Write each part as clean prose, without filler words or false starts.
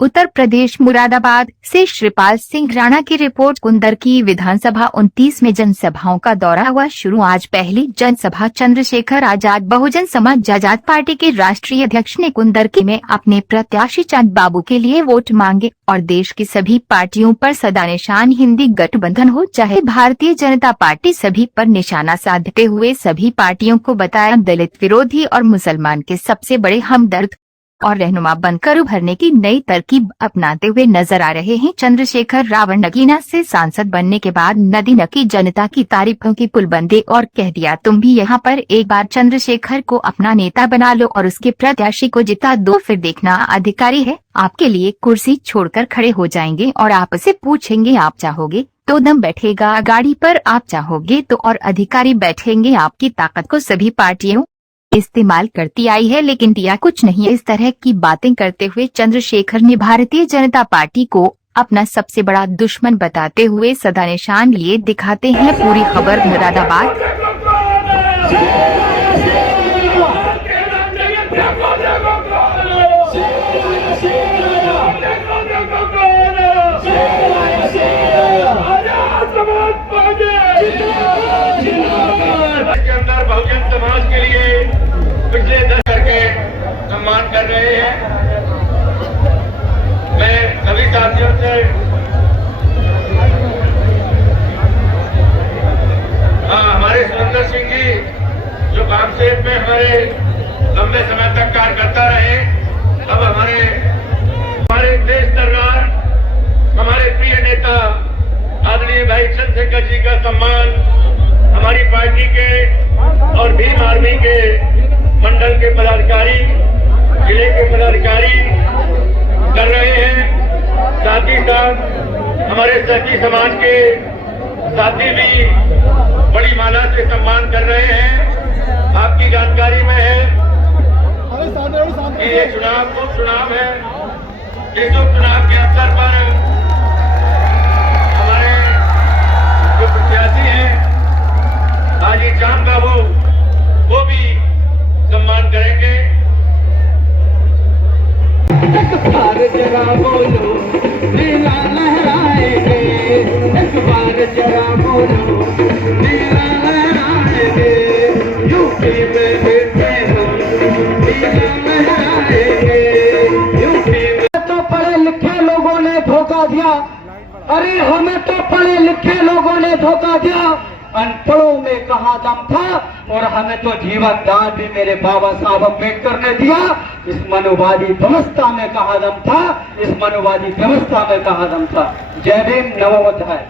उत्तर प्रदेश मुरादाबाद से श्रीपाल सिंह राणा की रिपोर्ट। कुंदर की विधानसभा 29 में जनसभाओं का दौरा हुआ शुरू। आज पहली जनसभा चंद्रशेखर आजाद बहुजन समाज आजाद पार्टी के राष्ट्रीय अध्यक्ष ने कुंदरकी में अपने प्रत्याशी चांद बाबू के लिए वोट मांगे और देश की सभी पार्टियों पर सदा निशान हिंदी गठबंधन हो चाहे भारतीय जनता पार्टी सभी पर निशाना साधते हुए सभी पार्टियों को बताया दलित विरोधी और मुसलमान के सबसे बड़े हमदर्द और रहनुमा बनकर उभरने की नई तरकीब अपनाते हुए नजर आ रहे हैं। चंद्रशेखर रावण नगीना से सांसद बनने के बाद नदी की जनता की तारीफों की पुल बंदे और कह दिया तुम भी यहाँ पर एक बार चंद्रशेखर को अपना नेता बना लो और उसके प्रत्याशी को जिता दो, फिर देखना अधिकारी है आपके लिए कुर्सी छोड़कर खड़े हो जाएंगे और आपसे पूछेंगे आप चाहोगे तो दम बैठेगा गाड़ी पर, आप चाहोगे तो और अधिकारी बैठेंगे। आपकी ताकत को सभी पार्टियों इस्तेमाल करती आई है लेकिन दिया कुछ नहीं। इस तरह की बातें करते हुए चंद्रशेखर ने भारतीय जनता पार्टी को अपना सबसे बड़ा दुश्मन बताते हुए सदा निशान लिए दिखाते हैं। पूरी खबर मुरादाबाद। बहुजन समाज के लिए पिछले 10 करके सम्मान कर रहे हैं। मैं सभी साथियों से हमारे सुरेंद्र सिंह जी जो कामसेब में हमारे लंबे समय तक कार्य करता रहे, अब हमारे देश सरकार हमारे प्रिय नेता आदरणीय भाई चंद्रशेखर जी का सम्मान हमारी पार्टी के और भीम आर्मी के मंडल के पदाधिकारी, जिले के पदाधिकारी कर रहे हैं। साथ ही साथ हमारे सखी समाज के साथी भी बड़ी माला से सम्मान कर रहे हैं। आपकी जानकारी में है कि ये चुनाव है। इस उपचुनाव के अवसर पर हमारे जो प्रत्याशी हैं हाजी चांद बाबू वो भी सम्मान करेंगे। एक बार जरा बोलो नीला लहराएंगे, एक बार जरा बोलो नीला लहराएंगे, यूपी में बैठे हम नीला लहराएंगे, यूपी में। तो पढ़े लिखे लोगों ने धोखा दिया, अरे हमें तो पढ़े लिखे लोगों ने धोखा दिया। अनपढ़ों में कहाँ दम था और हमें तो जीवन दान भी मेरे बाबा साहब अम्बेडकर ने दिया। इस मनुवादी व्यवस्था में कहाँ दम था, इस मनुवादी व्यवस्था में कहाँ दम था। जय भीम, नवोदय।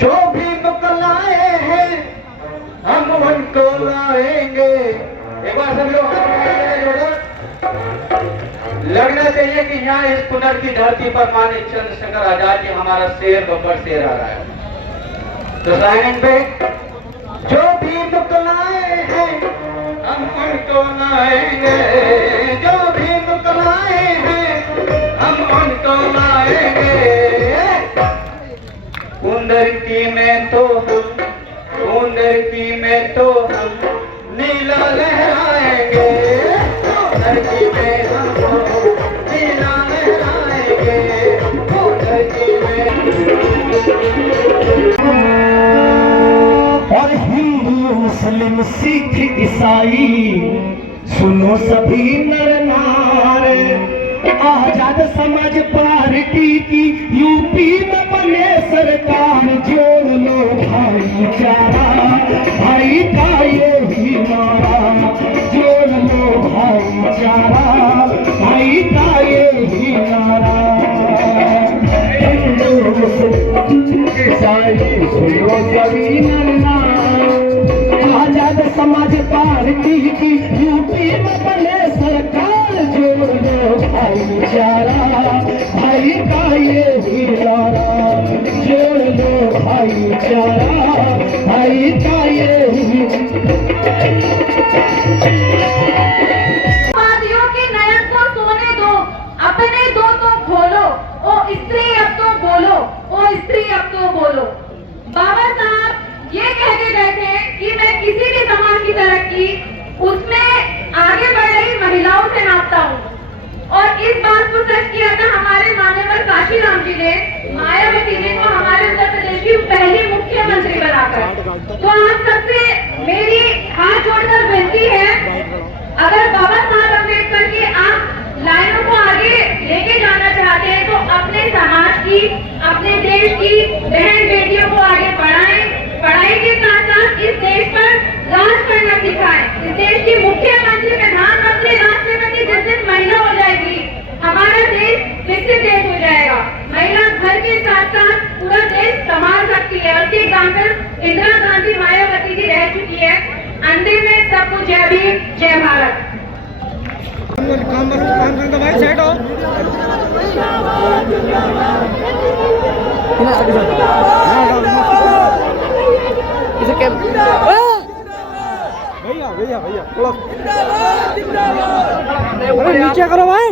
जो भी मुकलाए हैं हम उनको लाएंगे। एक बार सब लोग लगना चाहिए कि यहाँ इस पुनर की धरती पर मानिक चंद्रशेखर आजाद जी हमारा शेर बब्बर शेर आ रहा है। तो साइनिंग पे जो भी मुकलाए हैं हम उनको लाएंगे, जो भी मुकलाए हैं हम उनको लाएंगे। कुंदरकी में तो हम नीला लहराएंगे, कुंदरकी में हम नीला लहराएंगे, कुंदरकी में। और हिंदू मुस्लिम सिख ईसाई सुनो सभी नर नारे, आजाद समाज पार्टी की यूपी में बने सरकार। जोड़ लो भाईचारा, भाई का ये ही नारा, जोड़ लो भाईचारा, भाई का ये ही नारा। हिंदू मुस्लिम ईसाई सुनो सभी नर नारे, आजाद समाज पार्टी की यूपी में बने सरकार। जोड़ लो भाईचारा, भाई का ये ही नारा, जोड़ लो भाईचारा, भाई का ये ही। वादियों के नयन को सोने दो, अपने दो तो खोलो, ओ स्त्री अब तो बोलो, ओ स्त्री अब तो बोलो। बाबा साहब ये कह के गए थे कि मैं किसी भी समाज की तरक्की उसमें आगे बढ़ रही महिलाओं से नापता हूँ। काशीराम जी ने, मायावती जी को हमारे उत्तर प्रदेश की पहली मुख्यमंत्री बनाकर। तो आज सबसे मेरी हाथ जोड़कर विनती है, अगर बाबा साहब अम्बेडकर की आप लाइनों को आगे लेके जाना चाहते हैं तो अपने समाज की, अपने देश की बहन बेटियों को आगे बढ़ाएं। पढ़ाई के साथ साथ इस देश पर राज करना सिखाएं। इस देश की मुख्यमंत्री, प्रधानमंत्री, राष्ट्रपति जिस दिन महिला हो जाएगी, हमारा देश विकसित देश हो जाएगा। महिला घर के साथ साथ पूरा देश संभाल सकती है। उसकी एग्जाम्पल इंदिरा गांधी, मायावती जी रह चुकी है। अंतिम में सबको जय भीम, जय भारत। भैया भैया थोड़ा अरे नीचे करो भाई।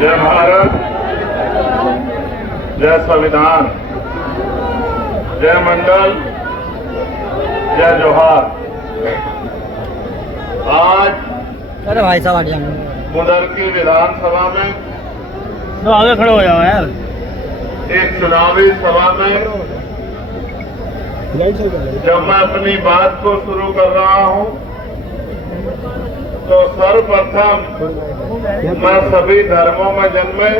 जय भारत, जय संविधान, जय मंडल, जय जोहार। आज अरे भाई साहब मुदरकी विधानसभा में तो आगे खड़े हो जाओ यार। एक चुनावी सभा में जब मैं अपनी बात को शुरू कर रहा हूं तो सर्वप्रथम मैं सभी धर्मों में जन्मे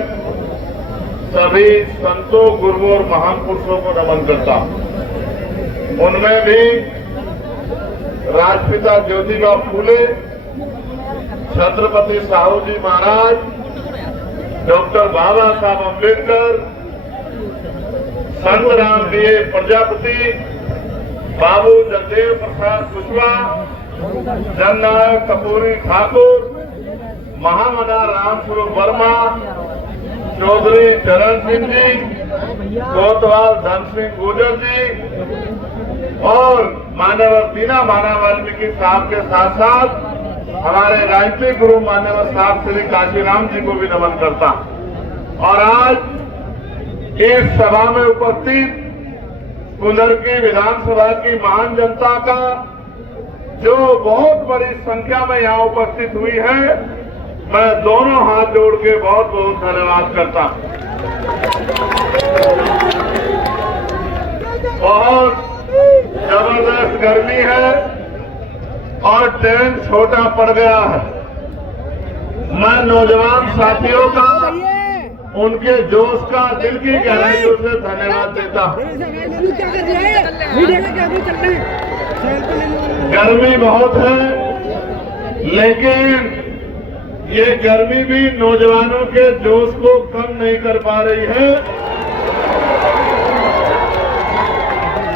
सभी संतों, गुरुओं और महान पुरुषों को नमन करता हूं। उनमें भी राष्ट्रपिता ज्योतिबा फूले, छत्रपति साहू जी महाराज, डॉक्टर बाबा साहब अम्बेडकर, संत राम बीए प्रजापति, बाबू जगदेव प्रसाद कुशवाहा, जननायक कपूरी ठाकुर, महामना रामस्वरूप वर्मा, चौधरी चरण सिंह जी, कोतवाल धन सिंह गुर्जर जी और मान्यवर दीना माना वाल्मीकि साहब के साथ साथ हमारे राजनीतिक गुरु मान्यवर साहब श्री काशीराम जी को भी नमन करता। और आज इस सभा में उपस्थित कुंदरकी विधानसभा की महान जनता का जो बहुत बड़ी संख्या में यहाँ उपस्थित हुई है, मैं दोनों हाथ जोड़ के बहुत बहुत धन्यवाद करता हूँ। बहुत जबरदस्त गर्मी है और ट्रेन छोटा पड़ गया है। मैं नौजवान साथियों का, उनके जोश का दिल की गहराइयों से धन्यवाद देता हूँ। गर्मी बहुत है, लेकिन ये गर्मी भी नौजवानों के जोश को कम नहीं कर पा रही है।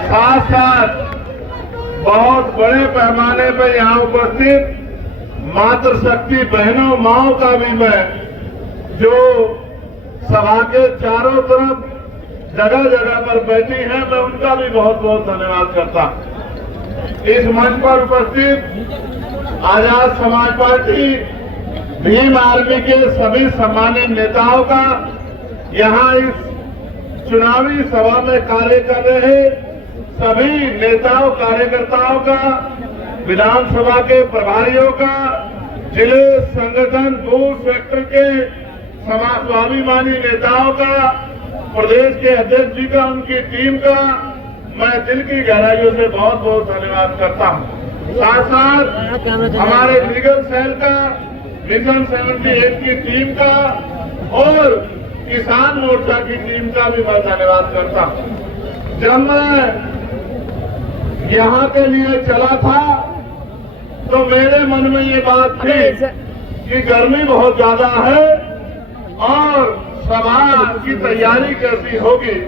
साथ साथ बहुत बड़े पैमाने पर यहाँ उपस्थित मातृशक्ति बहनों, माओं का भी मैं, जो सभा के चारों तरफ जगह जगह पर बैठी हैं, मैं उनका भी बहुत बहुत धन्यवाद करता हूँ। इस मंच पर उपस्थित आजाद समाज पार्टी, भीम आर्मी के सभी सम्मानित नेताओं का, यहाँ इस चुनावी सभा में कार्य कर रहे सभी नेताओं, कार्यकर्ताओं का, विधानसभा के प्रभारियों का, जिले संगठन बूथ सेक्टर के स्वाभिमानी नेताओं का, प्रदेश के अध्यक्ष जी का, उनकी टीम का मैं दिल की गहराइयों से बहुत बहुत धन्यवाद करता हूं। साथ साथ हमारे लीगल सेल का, मिशन 78 की टीम का और किसान मोर्चा की टीम का भी मैं धन्यवाद करता हूं। जब मैं यहाँ के लिए चला था तो मेरे मन में ये बात थी कि गर्मी बहुत ज्यादा है और सभा की तैयारी कैसी होगी,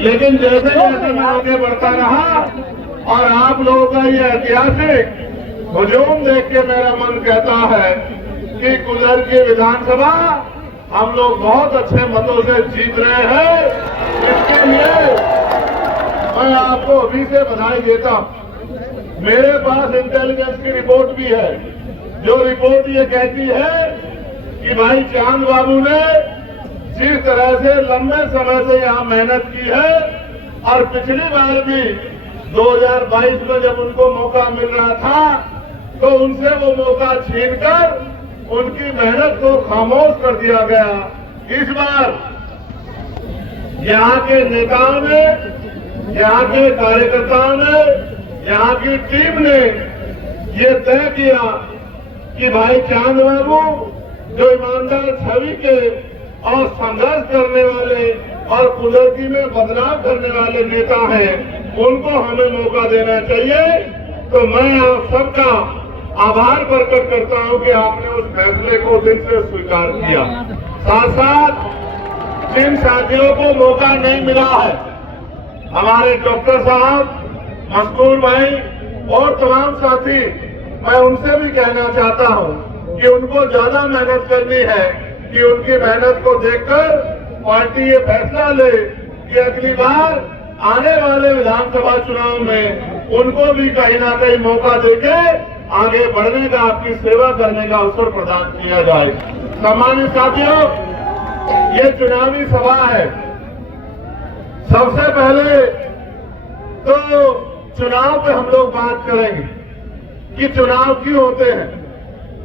लेकिन जैसे जैसे मैं आगे बढ़ता रहा और आप लोगों का ये ऐतिहासिक हुजूम देख के मेरा मन कहता है कि कुंदरकी विधानसभा हम लोग बहुत अच्छे मतों से जीत रहे हैं। इसके लिए मैं आपको अभी से बधाई देता हूं। मेरे पास इंटेलिजेंस की रिपोर्ट भी है, जो रिपोर्ट ये कहती है कि भाई चांद बाबू ने जिस तरह से लंबे समय से यहाँ मेहनत की है और पिछली बार भी 2022 में जब उनको मौका मिल रहा था तो उनसे वो मौका छीनकर उनकी मेहनत को खामोश कर दिया गया। इस बार यहाँ के नेताओं ने, यहाँ के कार्यकर्ताओं ने, यहाँ की टीम ने ये तय किया कि भाई चांद बाबू जो ईमानदार छवि के और संघर्ष करने वाले और कुदरती में बदलाव करने वाले नेता हैं, उनको हमें मौका देना चाहिए। तो मैं आप सबका आभार प्रकट करता हूं कि आपने उस फैसले को दिल से स्वीकार किया। साथ साथ जिन साथियों को मौका नहीं मिला है, हमारे डॉक्टर साहब, मशकूर भाई और तमाम साथी, मैं उनसे भी कहना चाहता हूं कि उनको ज्यादा मेहनत करनी है कि उनकी मेहनत को देखकर पार्टी ये फैसला ले कि अगली बार आने वाले विधानसभा चुनाव में उनको भी कहीं ना कहीं मौका देके आगे बढ़ने का, आपकी सेवा करने का अवसर प्रदान किया जाए। सम्मानित साथियों, ये चुनावी सभा है। सबसे पहले तो चुनाव पे हम लोग बात करेंगे कि चुनाव क्यों होते हैं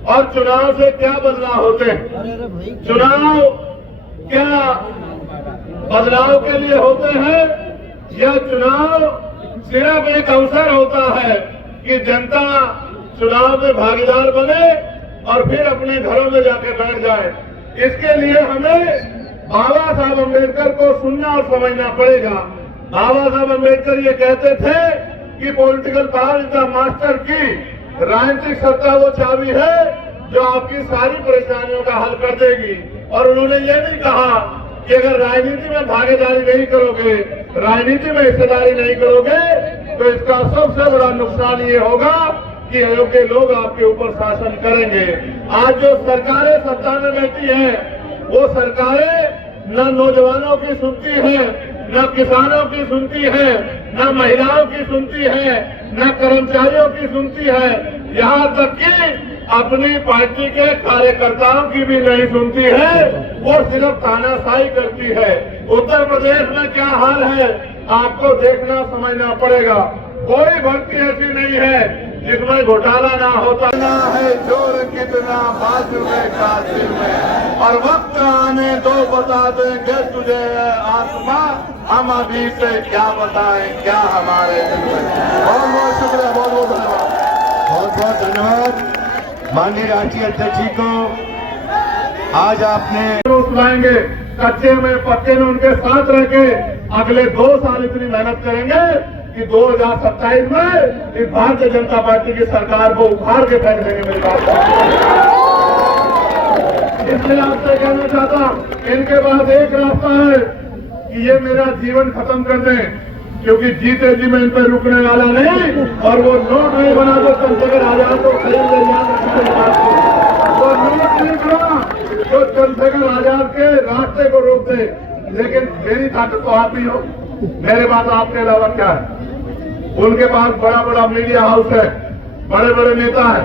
और चुनाव से क्या बदलाव होते हैं। चुनाव क्या बदलाव के लिए होते हैं या चुनाव सिर्फ एक अवसर होता है कि जनता चुनाव में भागीदार बने और फिर अपने घरों में जाके बैठ जाए। इसके लिए हमें बाबा साहब अम्बेडकर को सुनना और समझना पड़ेगा। बाबा साहब अम्बेडकर ये कहते थे कि political power is the master की, राजनीतिक सत्ता वो चाबी है जो आपकी सारी परेशानियों का हल कर देगी। और उन्होंने ये नहीं कहा कि अगर राजनीति में भागीदारी नहीं करोगे, राजनीति में हिस्सेदारी नहीं करोगे तो इसका सबसे बड़ा नुकसान ये होगा कि अयोग्य लोग आपके ऊपर शासन करेंगे। आज जो सरकारें सत्ता में बैठी हैं, वो सरकारें न नौजवानों की सुनती है, न किसानों की सुनती है, न महिलाओं की सुनती है, न कर्मचारियों की सुनती है, यहाँ तक कि अपनी पार्टी के कार्यकर्ताओं की भी नहीं सुनती है। वो सिर्फ तानाशाही करती है। उत्तर प्रदेश में क्या हाल है आपको देखना समझना पड़ेगा। कोई भर्ती ऐसी नहीं है जिसमें घोटाला ना होता। ना है जोर कितना बाजू में कातिल में, और वक्त आने दो बता देंगे तुझे आत्मा, हम अभी से क्या बताएं क्या हमारे दिल में। बहुत बहुत शुक्रिया, बहुत बहुत धन्यवाद, बहुत बहुत धन्यवाद माननीय राष्ट्रीय अध्यक्ष जी को। आज आपने लाएंगे कच्चे में पक्के में उनके साथ रह के अगले 2 साल इतनी मेहनत करेंगे कि 2027 में इस भारतीय जनता पार्टी की सरकार को उखाड़ के फेंक देंगे। मेरी बात इसलिए आपसे कहना चाहता हूं, इनके पास एक रास्ता है कि ये मेरा जीवन खत्म कर दें, क्योंकि जीते जी मैं इन पर रुकने वाला नहीं। और वो नोट नहीं बना दो चंद्रशेखर आजाद को खरीद ले जाना, वो नोट नहीं बना जो चंद्रशेखर आजाद के रास्ते को रोक दे। लेकिन मेरी ताकत तो आप ही हो, मेरे पास आपके अलावा क्या है। उनके पास बड़ा बड़ा मीडिया हाउस है, बड़े बड़े नेता है,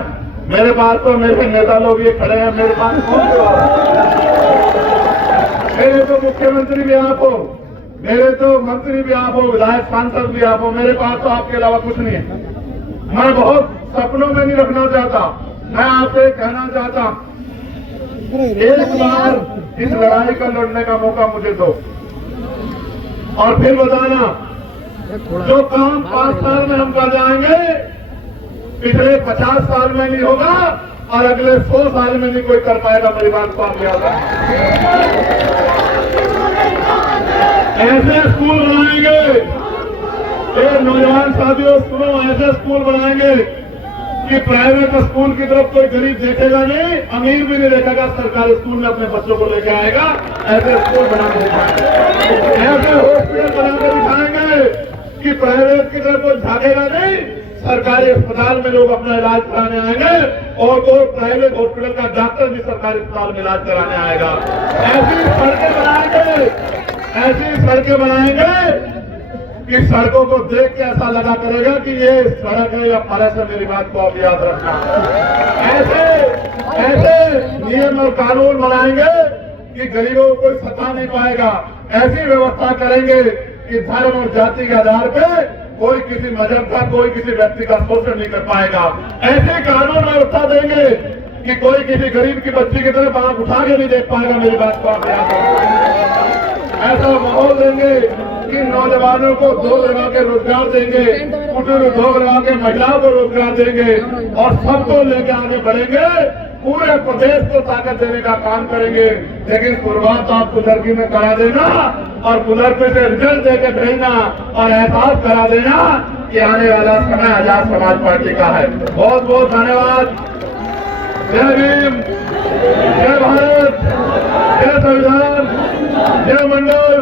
मेरे पास तो मेरे नेता लोग ये खड़े हैं। मेरे पास मेरे तो मुख्यमंत्री भी आप हो, मेरे तो मंत्री भी आप हो, विधायक सांसद भी आप हो, मेरे पास तो आपके अलावा कुछ नहीं है। मैं बहुत सपनों में नहीं रखना चाहता। मैं आपसे कहना चाहता, एक बार इस लड़ाई का लड़ने का मौका मुझे दो और फिर बताना जो काम 5 साल में हम कर जाएंगे, पिछले 50 साल में नहीं होगा और अगले 100 साल में नहीं कोई कर पाएगा। मेरी बात को आप याद रखें। ऐसे स्कूल बनाएंगे, ये नौजवान साथियों सुनो, ऐसे स्कूल बनाएंगे कि प्राइवेट स्कूल की तरफ कोई गरीब देखेगा नहीं, अमीर भी नहीं देखेगा, सरकारी स्कूल में अपने बच्चों को लेके आएगा। ऐसे स्कूल बना के दिखाएंगे, ऐसे हॉस्पिटल बना के दिखाएंगे कि प्राइवेट की तरफ कोई झाकेगा नहीं, सरकारी अस्पताल में लोग अपना इलाज कराने आएंगे और कोई प्राइवेट हॉस्पिटल का डॉक्टर भी सरकारी अस्पताल में इलाज कराने आएगा। ऐसी सड़कें बनाएंगे, ऐसी सड़कें बनाएंगे कि सड़कों को देख के ऐसा लगा करेगा कि ये सड़क है या फर्श है। मेरी बात को आप याद रखना। ऐसे नियम और कानून बनाएंगे कि गरीबों को कोई सता नहीं पाएगा। ऐसी व्यवस्था करेंगे कि धर्म और जाति के आधार पे कोई किसी मजहब का, कोई किसी व्यक्ति का शोषण नहीं कर पाएगा। ऐसे कानून व्यवस्था देंगे कि कोई किसी गरीब की बच्ची की तरफ आंख उठा के नहीं देख पाएगा। मेरी बात को आप याद रखें। ऐसा माहौल देंगे कि नौजवानों को धोख लगा के रोजगार देंगे, कुटीर उद्योग लगा के महिलाओं को रोजगार देंगे और सबको लेकर आगे बढ़ेंगे। पूरे प्रदेश को ताकत देने का काम करेंगे। लेकिन शुरुआत आप कुदरती में करा देना और कुदरती से रिजल्ट देकर भेजना और एहसास करा देना कि आने वाला समय आजाद समाज पार्टी का है। बहुत बहुत धन्यवाद। जय भीम, जय भारत, जय संविधान, जय मंडल,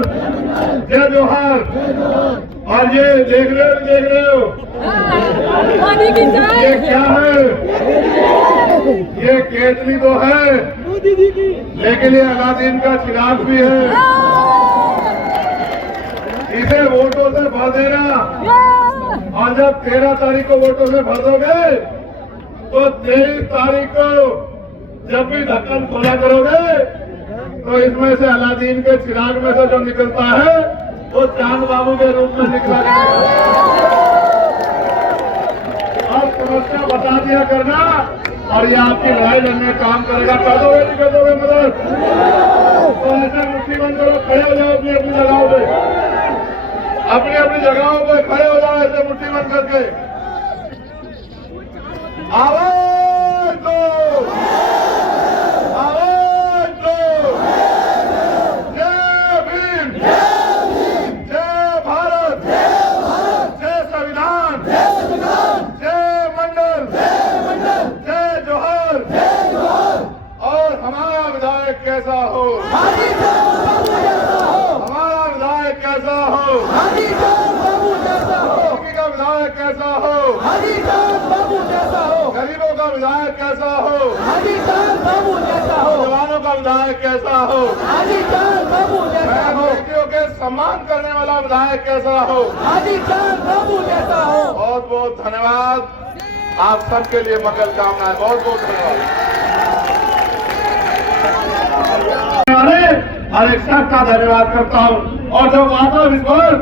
जय जोहार। और ये देख रहे हो ये क्या है? ये केतली तो है, लेकिन ये अलादीन का चिराग भी है। इसे वोटों से भर देना और जब 13 तारीख को वोटों से भर दोगे तो 23 तारीख को जब भी ढक्कन खोला करोगे तो इसमें से अलादीन के चिराग में से जो निकलता है वो चांद बाबू के रूप में निकला और समस्या बता दिया करना और ये आपकी लड़ाई लड़ने का काम करेगा। कर दोगे नहीं कर दोगे मदद? तो ऐसे मुट्ठी बंद करो, खड़े हो जाओ अपनी अपनी जगहों पे, अपनी अपनी जगहों पे खड़े हो जाओ ऐसे मुट्ठी बंद करके। आवाज दो, आवाज दो। जय भीम, जय भारत, जय संविधान, जय मंडल, जय जोहर। और हमारा विधायक कैसा हो? हमारा विधायक कैसा हो? का विधायक कैसा हो? गरीबों का विधायक कैसा हो? जवानों का विधायक कैसा हो? व्यक्तियों के सम्मान करने वाला विधायक कैसा हो? बहुत बहुत धन्यवाद। आप सबके लिए मंगल कामनाएं। बहुत बहुत धन्यवाद। हर एक शख्स का धन्यवाद करता हूँ और जो वादा विश्वास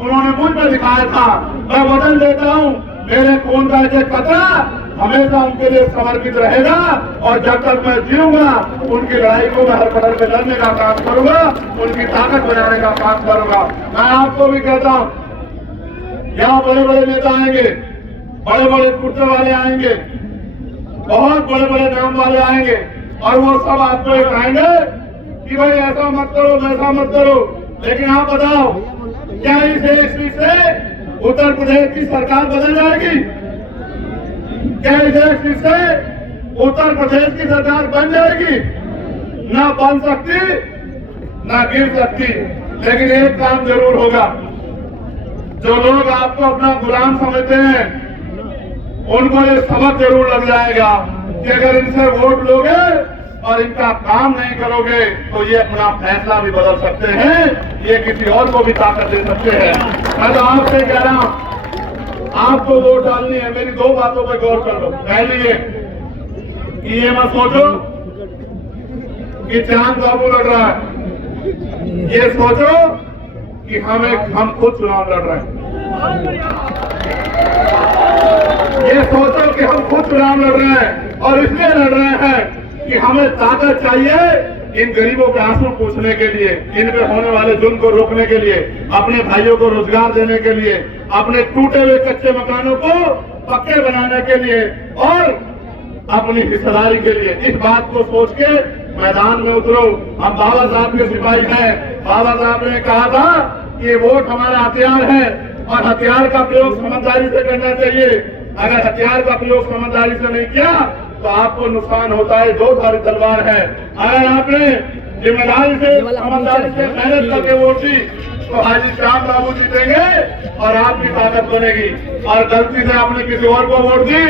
उन्होंने मुझ में दिखाया था मैं बदल देता हूँ। मेरे खून का एक कतरा हमेशा उनके लिए समर्पित रहेगा और जब तक मैं जीऊंगा उनकी लड़ाई को मैं हर पड़ल में लड़ने का काम करूंगा, उनकी ताकत बनाने का काम करूंगा। मैं आपको भी कहता हूँ यहाँ बड़े बड़े नेता आएंगे, बड़े बड़े कुर्ते वाले आएंगे, बहुत बड़े बड़े नाम वाले आएंगे और वो सब आपको ये कहेंगे कि भाई ऐसा मत करो, वैसा मत करो। लेकिन आप बताओ क्या इस एक से उत्तर प्रदेश की सरकार बदल जाएगी? क्या इस एक से उत्तर प्रदेश की सरकार बन जाएगी? ना बन सकती, ना गिर सकती। लेकिन एक काम जरूर होगा, जो लोग आपको अपना गुलाम समझते हैं उनको ये सबक जरूर लग जाएगा कि अगर इनसे वोट लोगे और इनका काम नहीं करोगे तो ये अपना फैसला भी बदल सकते हैं, ये किसी और को भी ताकत दे सकते हैं। मैं तो आपसे कह रहा हूं आपको वोट डालनी है। मेरी दो बातों पर गौर कर लो। पहली ये कि ये मत सोचो कि चांद बाबू लड़ रहा है, ये सोचो कि हम खुद चुनाव लड़ रहे हैं। ये सोचो कि हम खुद चुनाव लड़ रहे हैं और इसलिए लड़ रहे हैं कि हमें ताकत चाहिए इन गरीबों के आंसू पूछने के लिए, इन पे होने वाले जुल्म को रोकने के लिए, अपने भाइयों को रोजगार देने के लिए, अपने टूटे हुए कच्चे मकानों को पक्के बनाने के लिए और अपनी हिस्सेदारी के लिए। इस बात को सोच के मैदान में उतरो। हम बाबा साहब के सिपाही हैं। बाबा साहब ने कहा था कि ये वोट हमारा हथियार है और हथियार का प्रयोग समझदारी से करना चाहिए। अगर हथियार का प्रयोग समझदारी से नहीं किया तो आपको नुकसान होता है। दो धारी तलवार है। अगर आपने जिम्मेदारी से समझदारी से मेहनत करके वोट दी तो हाजी श्याम बाबू जीतेंगे और आपकी ताकत बनेगी। और गलती से आपने किसी और को वोट दी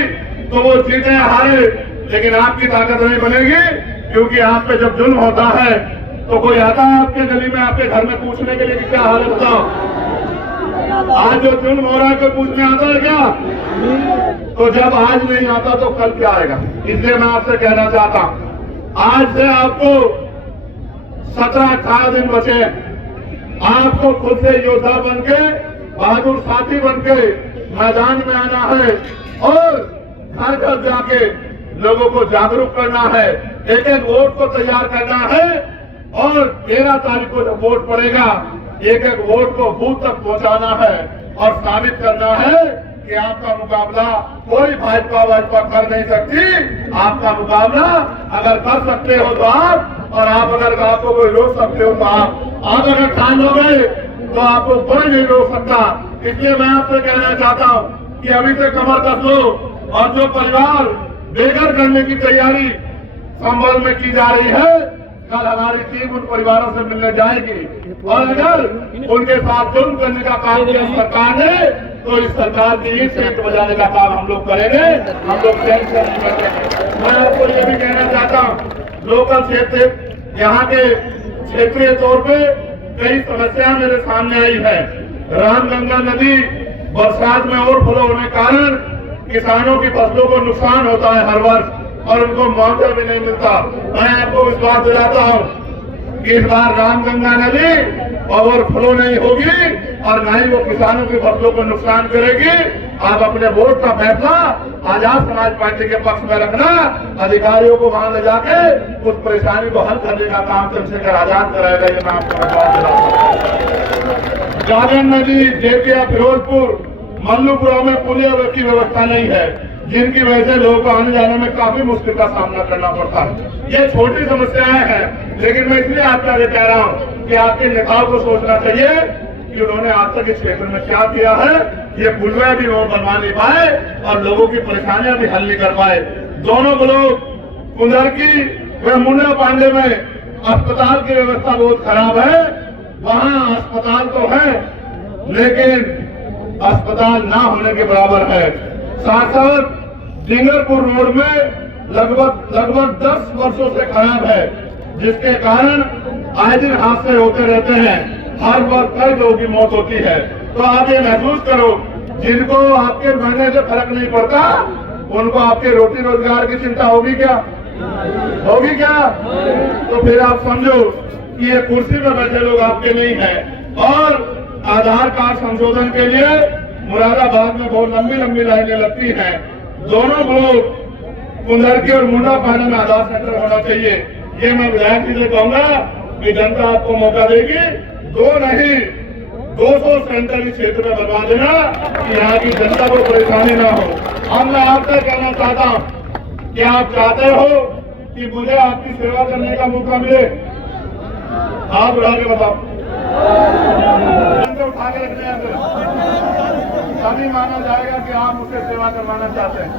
तो वो जीते हारे, लेकिन आपकी ताकत नहीं बनेगी। क्योंकि आप पे जब जुल्म होता है तो कोई आता है आपके गली में, आपके घर में पूछने के लिए कि क्या हालत बताओ। आज जो जुल्म हो रहा है कोई पूछने आता है क्या? तो जब आज नहीं आता तो कल क्या आएगा? इसलिए मैं आपसे कहना चाहता हूं आज से आपको 17-18 दिन बचे। आपको खुद से योद्धा बन के बहादुर साथी बनके मैदान में आना है और घर घर जाके लोगों को जागरूक करना है। एक एक वोट को तैयार करना है और 13 तारीख को जब वोट पड़ेगा एक एक वोट को बूथ तक पहुंचाना है और साबित करना है कि आपका मुकाबला कोई भाजपा कर नहीं सकती। आपका मुकाबला अगर कर सकते हो तो आप, और आप अगर आपको कोई रोक सकते हो तो आप अगर ठान लोगे तो आपको कोई नहीं रोक सकता। इसलिए मैं आपसे कहना चाहता हूँ कि अभी से कमर कस लो और जो परिवार बेघर करने की तैयारी संभल में की जा रही है, कल हमारी टीम उन परिवारों से मिलने जाएगी और अगर उनके साथ जुल्म करने का काम किया सरकार ने तो इस सरकार की ही सीट बजाने का काम हम लोग करेंगे। हम लोग टेंशन नहीं करेंगे। मैं आपको ये भी कहना चाहता हूँ, लोकल क्षेत्र यहाँ के क्षेत्रीय तौर पे कई समस्याएं मेरे सामने आई है। रामगंगा नदी बरसात में ओवरफ्लो होने के कारण किसानों की फसलों को नुकसान होता है हर वर्ष और उनको मुआवजा भी नहीं मिलता। मैं आपको विश्वास दिलाता हूँ कि इस बार रामगंगा नदी ओवरफ्लो नहीं होगी और न ही वो किसानों की फसलों को नुकसान करेगी। आप अपने वोट का फैसला आजाद समाज पार्टी के पक्ष में रखना, अधिकारियों को वहां ले जाके उस परेशानी को हल करने का काम चंद्रशेखर आजाद कराएगा। ये मैं आपको विश्वास दिलाता हूँ। जागरण नदी, जेतिया, फिरोजपुर, मल्लूपुरा में पुलिया की व्यवस्था नहीं है, जिनकी वजह से लोगों को आने जाने में काफी मुश्किल का सामना करना पड़ता है। ये छोटी समस्याएं हैं, लेकिन मैं इसलिए आपका ये कह रहा हूँ कि आपके नेताओं को सोचना चाहिए कि उन्होंने आज तक इस क्षेत्र में क्या किया है। ये पुलवा भी वो बनवा नहीं पाए और लोगों की परेशानियां भी हल नहीं कर पाए। दोनों ब्लॉक कुंदरकी व मुंडा पांडे में अस्पताल की व्यवस्था बहुत खराब है। वहाँ अस्पताल तो है लेकिन अस्पताल ना होने के बराबर है। साथ साथ डिंगरपुर रोड में लगभग 10 वर्षों से खराब है, जिसके कारण आए दिन हादसे होते रहते हैं। हर वक्त कई लोगों की मौत होती है। तो आप ये महसूस करो, जिनको आपके महीने से फर्क नहीं पड़ता उनको आपके रोटी रोजगार की चिंता होगी क्या? होगी क्या? तो फिर आप समझो कि ये कुर्सी पर बैठे लोग आपके नहीं हैं। और आधार कार्ड संशोधन के लिए मुरादाबाद में बहुत लंबी लंबी लाइनें लगती हैं। दोनों ब्लॉक कुंदरकी और मुंडा पांडे में आधार सेंटर होना चाहिए। ये मैं विधायक जी से कहूंगा कि जनता आपको मौका देगी, 2 नहीं 200 सेंटर इस क्षेत्र में बनवा देना कि यहाँ की जनता को परेशानी ना हो। अब मैं आपसे कहना चाहता हूँ कि आप चाहते हो कि मुझे आपकी सेवा करने का मौका मिले? आप उठा के बताओ, उठा के रखने तभी माना जाएगा कि आप मुझसे सेवा करवाना चाहते हैं।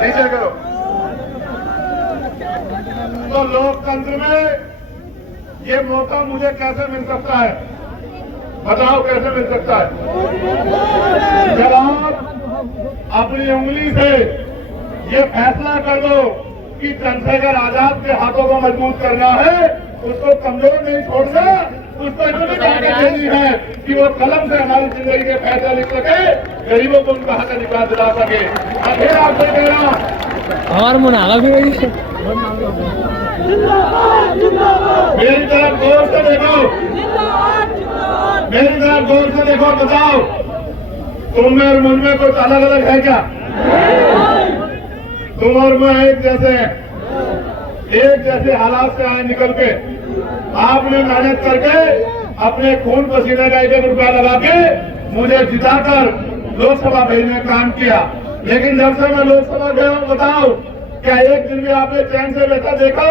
नीचे करो। तो लोकतंत्र में ये मौका मुझे कैसे मिल सकता है? बताओ कैसे मिल सकता है? जब आप अपनी उंगली से ये फैसला कर दो कि चंद्रशेखर आजाद के हाथों को मजबूत करना है, उसको कमजोर नहीं छोड़ना, उसको इतनी ताकत देनी है कि वो कलम से हमारी जिंदगी के फैसले लिख सके, गरीबों को उनका हक अधिकार दिला सके। और फिर आपसे कह रहा हमारा मुनागा भी वही मेरी तरफ गौर से देखो, मेरी तरफ गौर से देखो, बताओ तुम में और मुझ में कुछ अलग अलग है क्या? तुम और मैं एक जैसे हालात से आए निकल के। आपने मेहनत करके अपने खून पसीने का 1-1 रुपया लगा के मुझे जिताकर लोकसभा भेजने का काम किया। लेकिन जब से मैं लोकसभा गया हूँ, बताओ क्या एक दिन भी आपने चैन से बैठा देखा?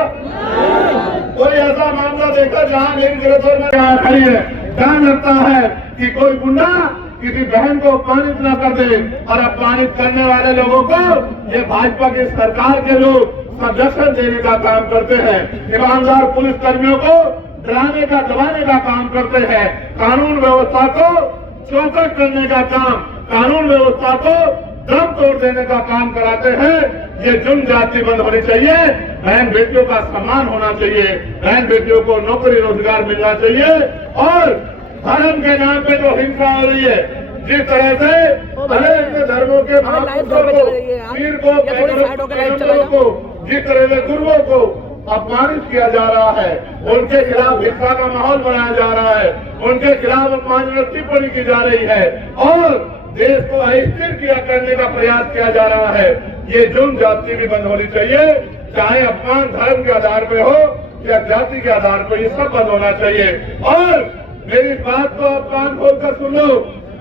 कोई ऐसा मामला देखा जहाँ मेरी गिरफ्तार में खड़ी है? ध्यान रखता है कि कोई गुंडा किसी बहन को अपमानित न कर दे, और अपमानित करने वाले लोगों को ये भाजपा की सरकार के लोग संरक्षण देने का काम करते हैं। ईमानदार पुलिस कर्मियों को डराने का, दबाने का काम करते हैं। कानून व्यवस्था को चौकट करने का काम, कानून व्यवस्था को दम तोड़ देने का काम कराते हैं। ये जुर्म जाति बंद होनी चाहिए। बहन बेटियों का सम्मान होना चाहिए, बहन बेटियों को नौकरी रोजगार मिलना चाहिए। और धर्म के नाम पे जो हिंसा हो रही है, जिस तरह से अनेक धर्मों के महापुरुषों को, वीर को, पैगंबरों को, जिस तरह से गुरुओं को अपमानित किया जा रहा है, उनके खिलाफ हिंसा का माहौल बनाया जा रहा है, उनके खिलाफ अपमानजनक टिप्पणी की जा रही है और देश को अस्थिर किया करने का प्रयास किया जा रहा है। ये जुल्म जाति भी बंद होनी चाहिए, चाहे अपमान धर्म के आधार पे हो या जाति के आधार पर, ये सब बंद होना चाहिए। और मेरी बात को आप कान खोलकर सुन लो,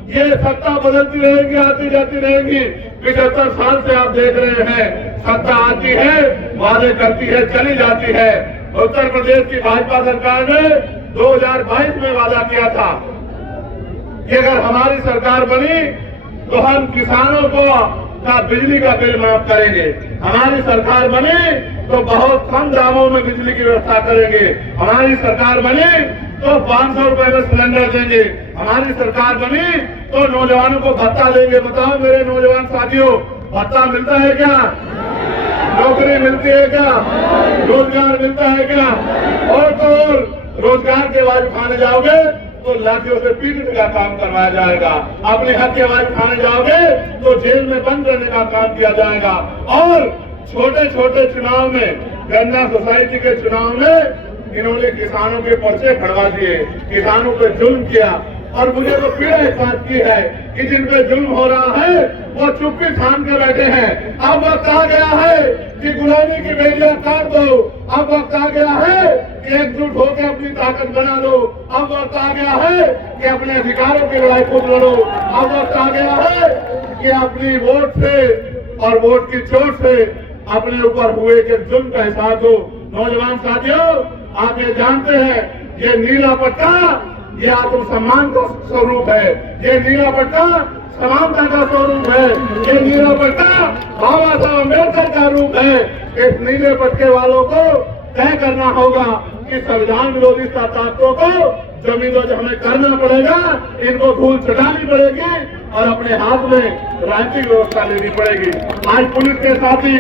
ये सत्ता बदलती रहेगी, आती जाती रहेगी। 75 साल से आप देख रहे हैं, सत्ता आती है, वादे करती है, चली जाती है। उत्तर प्रदेश की भाजपा सरकार ने 2022 में वादा किया था कि अगर हमारी सरकार बनी तो हम किसानों को का बिजली का बिल माफ करेंगे, हमारी सरकार बने तो बहुत कम दामों में बिजली की व्यवस्था करेंगे, हमारी सरकार बने तो 500 रुपए में सिलेंडर देंगे, हमारी सरकार बनी तो नौजवानों को भत्ता देंगे। बताओ मेरे नौजवान साथियों, भत्ता मिलता है क्या? नौकरी मिलती है क्या? रोजगार मिलता है क्या? और तो और रोजगार के बाद खाने जाओगे तो लाठियों से पीटने का काम करवाया जाएगा, अपने हक के आवाज खाने जाओगे तो जेल में बंद करने का काम किया जाएगा। और छोटे छोटे चुनाव में, गन्ना सोसाइटी के चुनाव में इन्होंने किसानों के पर्चे खड़वा दिए, किसानों पे जुल्म किया। और मुझे तो पीड़ा इस बात की है कि जिन पे जुल्म हो रहा है वो चुप्पी थाम के बैठे हैं। अब वक्त आ गया है कि गुलामी की बेड़ियां काट दो, अब वक्त आ गया है कि एकजुट होकर अपनी ताकत बना लो, अब वक्त आ गया है कि अपने अधिकारों की लड़ाई खुद लड़ो, अब वक्त आ गया है कि अपनी वोट से और वोट की चोट से अपने ऊपर हुए के जुल्म का हिसाब दो। नौजवान साथियों, आप ये जानते हैं, ये नीला पट्टा ये आत्मसम्मान का स्वरूप है, ये नीला पट्टा समानता का स्वरूप है, ये नीला पट्टा बाबा साहब अम्बेडकर का रूप है। इस नीले पट्टे वालों को तय करना होगा कि संविधान विरोधी ताकतों को जमीन हमें करना पड़ेगा, इनको धूल चटानी पड़ेगी और अपने हाथ में राजनीतिक व्यवस्था लेनी पड़ेगी। आज पुलिस के साथी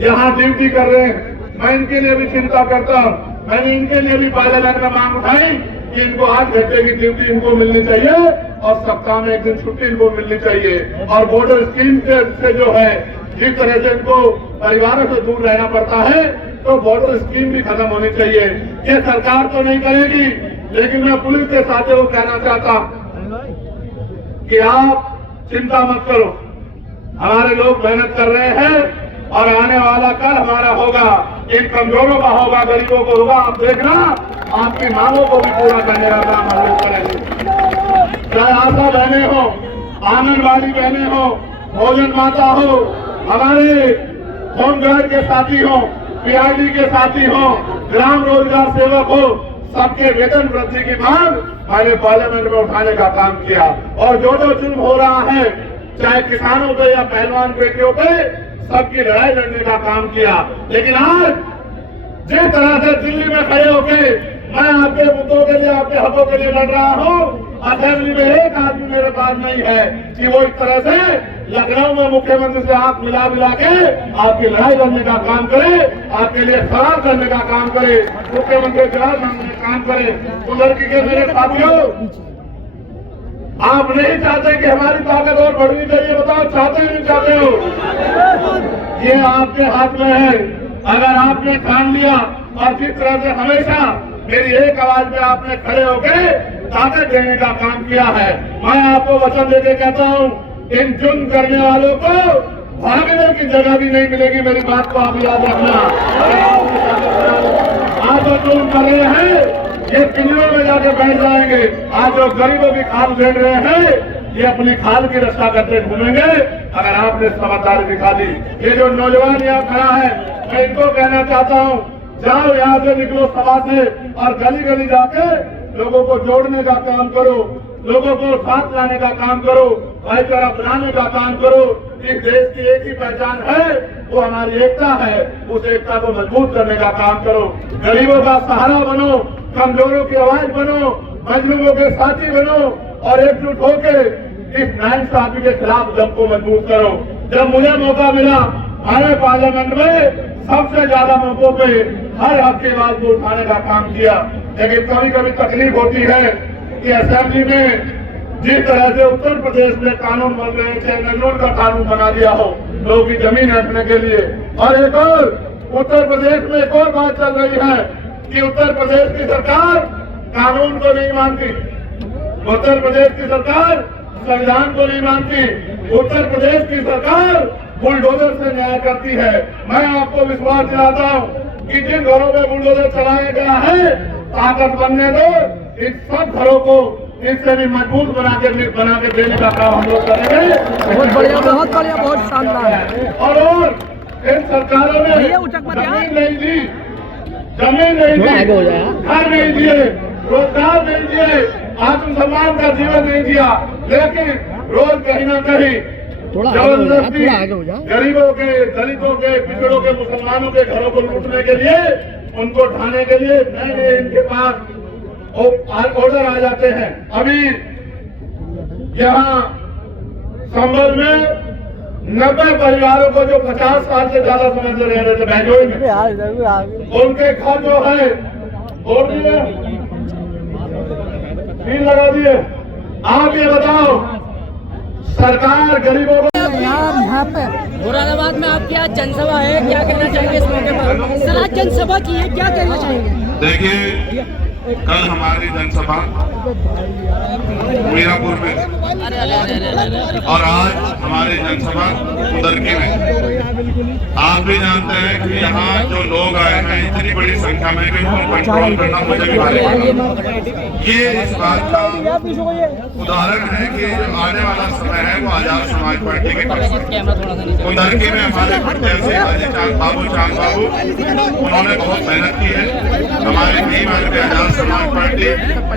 यहाँ ड्यूटी कर रहे हैं, मैं इनके लिए भी चिंता करता हूँ। मैंने इनके लिए भी पार्लियामेंट में मांग उठाई कि इनको 8 घंटे की ड्यूटी इनको मिलनी चाहिए और सप्ताह में 1 दिन छुट्टी इनको मिलनी चाहिए। और बॉर्डर स्कीम से जो है, जिस तरह से इनको परिवारों से दूर रहना पड़ता है, तो बॉर्डर स्कीम भी खत्म होनी चाहिए। ये सरकार तो नहीं करेगी, लेकिन मैं पुलिस के साथियों को कहना चाहता हूं कि आप चिंता मत करो, हमारे लोग मेहनत कर रहे हैं और आने वाला कल हमारा होगा, इन कमजोरों का होगा, गरीबों को होगा। आप देखना, आपकी मांगों को भी पूरा करने का काम हम लोग करेंगे। चाहे आशा बहने हो, आंगनबाड़ी बहने हो, भोजन माता हो, हमारे होमगार्ड के साथी हो, पीआईडी के साथी हो, ग्राम रोजगार सेवक हो, सबके वेतन वृद्धि की मांग मैंने पार्लियामेंट में उठाने का काम किया। और जो जुल्म हो रहा है, चाहे किसानों पे या पहलवान बेटियों पे, सबकी लड़ाई लड़ने का काम किया। लेकिन आज जिस तरह से दिल्ली में खड़े होके मैं आपके मुद्दों के लिए, आपके हकों के लिए लड़ रहा हूँ, असेंबली में एक आदमी मेरे पास नहीं है कि वो इस तरह से लखनऊ में मुख्यमंत्री से हाथ मिला के आपकी लड़ाई लड़ने का काम करे, आपके लिए सवाल करने का काम करे, मुख्यमंत्री जवाब मांगने का काम करे। तो लड़की के मेरे साथियों, आप नहीं चाहते कि हमारी ताकत और बढ़नी चाहिए? बताओ, चाहते नहीं चाहते हो? ये आपके हाथ में है। अगर आपने ठान लिया और जिस तरह से हमेशा मेरी एक आवाज में आपने खड़े होकर ताकत देने का काम किया है, मैं आपको वचन देके कहता हूँ, इन जुल्म करने वालों को भागने की जगह भी नहीं मिलेगी। मेरी बात को आप याद रखना। आज जो जुल्म कर रहे हैं, ये पिंजरों में जाके बैठ जाएंगे। आज जो गरीबों की खाल भेड़ रहे हैं, ये अपनी खाल की रक्षा करते घूमेंगे अगर आपने समझदारी दिखा दी। ये जो नौजवान यहाँ खड़ा है, मैं इनको कहना चाहता हूँ, जाओ यहाँ से, निकलो सभा से और गली गली जाके लोगों को जोड़ने का काम करो, लोगों को साथ लाने का काम करो, भाईचारा बनाने का काम करो। इस देश की एक ही पहचान है, वो हमारी एकता है। उस एकता को मजबूत करने का काम करो, गरीबों का सहारा बनो, कमजोरों की आवाज बनो, मजलूमों के साथी बनो और एकजुट होकर इस नाइंसाफी के खिलाफ जंग को मजबूत करो। जब मुझे मौका मिला, हमारे पार्लियामेंट में सबसे ज्यादा मौकों पे हर हक की आवाज को उठाने का काम किया। लेकिन कभी कभी तकलीफ होती है कि असेंबली में जिस तरह से उत्तर प्रदेश में कानून बन रहे थे, नजरूल का कानून बना दिया हो लोगों की जमीन हटने के लिए, और एक और उत्तर प्रदेश में एक और बात चल रही है कि उत्तर प्रदेश की सरकार कानून को नहीं मानती, उत्तर प्रदेश की सरकार संविधान को नहीं मानती, उत्तर प्रदेश की सरकार बुलडोजर से न्याय करती है। मैं आपको विश्वास दिलाता हूँ कि जिन घरों में बुलडोजर चलाया गया है, ताकत बनने दो, इन सब घरों को इससे भी मजबूत बना के देने का काम हम लोग करेंगे। बहुत बढ़िया, बहुत शानदार। और इन सरकारों ने जमीन नहीं दी, घर नहीं दिए, रोजगार नहीं दिए, आत्मसम्मान का जीवन नहीं दिया, लेकिन रोज कहीं ना कहीं जबरदस्ती गरीबों के, दलितों के, पिछड़ों के, मुसलमानों के घरों को लूटने के लिए, उनको ढाने के लिए नए नए इनके पास ऑर्डर आ जाते हैं। अभी यहाँ संभल में 90 परिवारों को जो 50 साल से ज्यादा समय से रह रहे थे बहनोई में, उनके घर जो है तोड़ दिए, सील लगा दिए। आप ये बताओ, सरकार गरीबों को यहाँ पे मुरादाबाद में आपकी आज जनसभा है, क्या कहना चाहेंगे इस मौके पर? सर आज जनसभा की है, क्या कहना चाहेंगे? देखिए, कल हमारी जनसभा मीरापुर में और आज हमारी जनसभा उदरकी में। आप भी जानते हैं कि यहाँ जो लोग आए हैं इतनी बड़ी संख्या में कि उनको कंट्रोल करना मुझे भी भारी पड़ा। ये इस बात का उदाहरण है कि जो आने वाला समय है वो आजाद समाज पार्टी के पक्ष में। उदरकी में हमारे प्रत्याशी हाजी चांद बाबू उन्होंने बहुत मेहनत की है। हमारी टीम आजाद समाज पार्टी,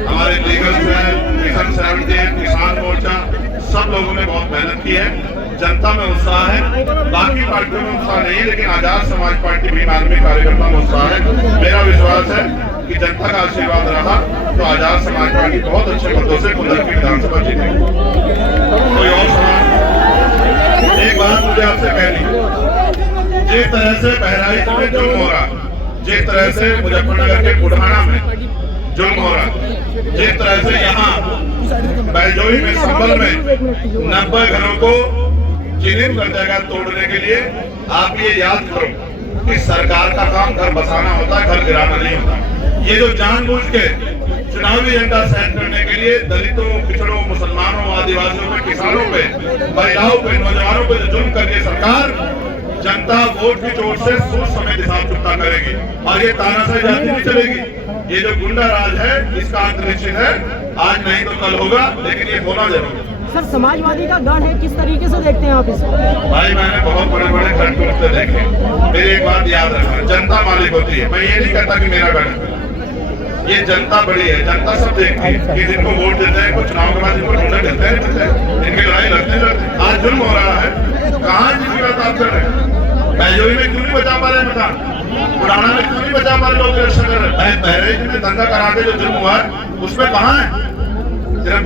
हमारे लीगल सेल, मिशन 17, किसान मोर्चा, सब लोगों ने बहुत मेहनत की है। जनता में उत्साह है, बाकी पार्टियों में उत्साह नहीं है, लेकिन आजाद समाज पार्टी भी आर्मी कार्यकर्ता में उत्साह है। मेरा विश्वास है कि जनता का आशीर्वाद रहा तो आजाद समाज पार्टी बहुत अच्छे मतों से उदरकी विधानसभा जीतेगी। कोई और सवाल? एक बात मुझे आपसे कहनी, जिस तरह से बहराइच में जुल्म हो रहा, जिस तरह से मुजफ्फरनगर के बुढ़ाना में जुल्म हो रहा, जिस तरह से यहाँ बैजोई में, संभल में 90 घरों को चिन्हित कर देगा तोड़ने के लिए। आप ये याद करो कि सरकार का काम घर बसाना होता है, घर गिराना नहीं होता। ये जो जानबूझ के चुनावी एजेंडा सेट करने के लिए दलितों, पिछड़ों, मुसलमानों, आदिवासियों पे, किसानों पे, महिलाओं पे, नौजवानों पे जो जुल्म कर रही है सरकार, जनता वोट की चोट से सोच समय हिसाब चुकता करेगी और ये तानाशाही जाती नहीं चलेगी। ये जो गुंडा राज है इसका अंत निश्चित है, आज नहीं तो कल होगा, लेकिन ये होना जरूर। सर समाजवादी का गढ़ है, किस तरीके से देखते हैं आप इसको? भाई मैंने बहुत बड़े बड़े गढ़ टूटते देखे। मेरी एक बात याद रखना, जनता मालिक होती है। मैं ये नहीं कहता कि मेरा गढ़ है, ये जनता बड़ी है, जनता सब देखती है कि जिनको वोट देते हैं, कुछ चुनाव के बाद जिनको ढूंढे देते हैं, इनकी लड़ाई लड़ते। आज जुल्म हो रहा है, कहाँ जिसकी बात आप कर रहे हैं? बैजोई में क्यों नहीं बचा पा रहे मकान, पुराना में क्यों नहीं बचा पा रहे लोग रक्षा कर रहे हैं? बहराइच में दंगा करा के जो जुल्म हुआ है उसमें कहाँ है?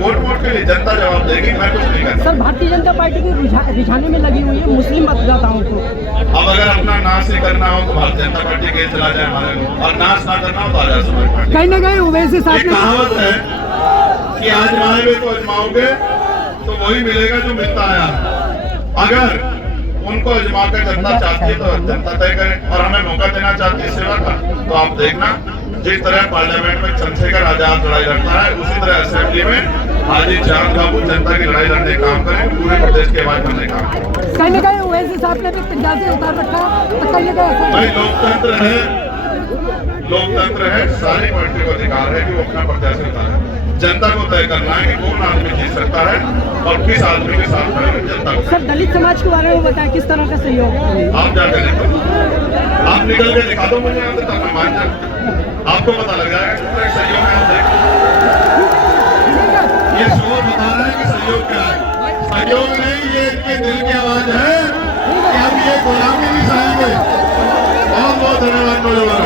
वोट के लिए जनता जवाब देगी, मैं कुछ नहीं करता। सर भारतीय जनता पार्टी को रिझाने में लगी हुई है मुस्लिम मतदाताओं को। अब अगर अपना नाश नहीं करना हो तो भारतीय जनता पार्टी के चला जाए हमारे, और नाश ना करना हो तो आजाद समाज पार्टी। कहीं ना कहीं वैसे कहावत है कि आजमाओगे तो आजमाओगे तो वही मिलेगा जो मिलता आया। अगर उनको आजमा कर जनता चाहती है तो जनता तय करे, और हमें मौका देना चाहती है सेवा का, तो आप देखना जिस तरह पार्लियामेंट में चंद्रशेखर आजाद लड़ाई लड़ता है, उसी तरह असेंबली में हाजी चांद बाबू जनता की लड़ाई लड़ने का काम करें, पूरे प्रदेश के आवाज बनने का काम करें। कहीं ना कहीं ओवैसी साहब ने भी पंजाब से उतार रखा है, भाई लोकतंत्र है, लोकतंत्र है, सारी पार्टी को अधिकार है कि वो अपना प्रत्याशी उतारे। जनता को तय करना है कि कौन आदमी जीत सकता है और किस आदमी के साथ खड़े हैं जनता को। सर दलित समाज के बारे में बताएं, किस तरह का सहयोग? आप जाकर देखो, आप निकल के दिखा दो मुझे, यहाँ तक मैं मान जाऊँ, आपको पता लग जाएगा किस तरह सहयोग है। आप देखो, ये शोर बता रहा है कि सहयोग क्या है। सहयोग नहीं, ये इनके दिल की आवाज है कि हम ये गुलामी नहीं सहेंगे। बहुत बहुत धन्यवाद नौजवान।